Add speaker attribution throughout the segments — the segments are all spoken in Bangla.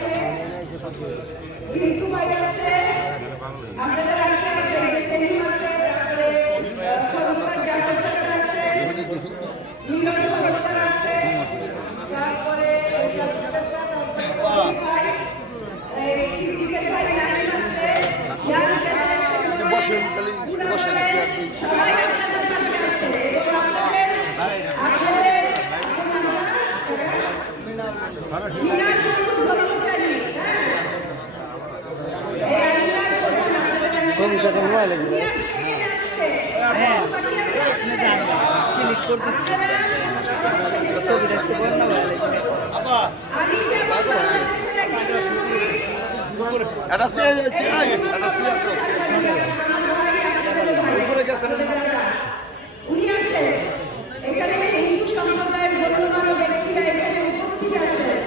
Speaker 1: আছে বিন্দু ভাই আছে আপনাদের আছে আছে যে সেলিম আছে তারপরে সর্বকার জামাত আছে মিলন সর্বকার আছে তারপরে
Speaker 2: বসেন তাহলে বসেন
Speaker 1: সবাই আপনাদের পাশে আছে এবং আপনাদের আপনাদের আপনারা
Speaker 2: এটা চেয়ে চেয়ে এটা চেয়ে
Speaker 1: উপরে গেছে উনি আছেন এখানে হিন্দু সম্প্রদায়ের গণ্যমান্য ব্যক্তিরা এখানে উপস্থিত আছেন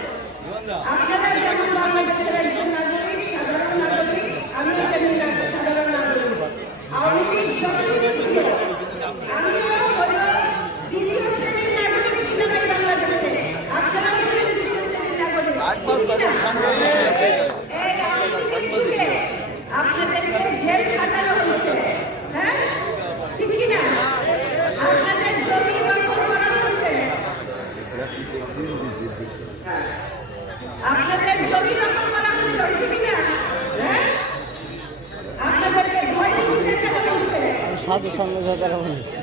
Speaker 1: সাথে সঙ্গে করা হয়েছে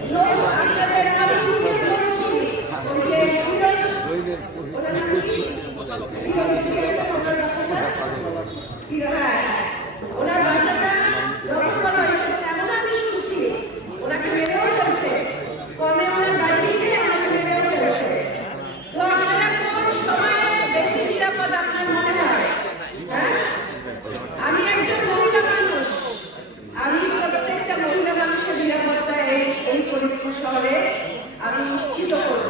Speaker 1: 많이 시키셨어요.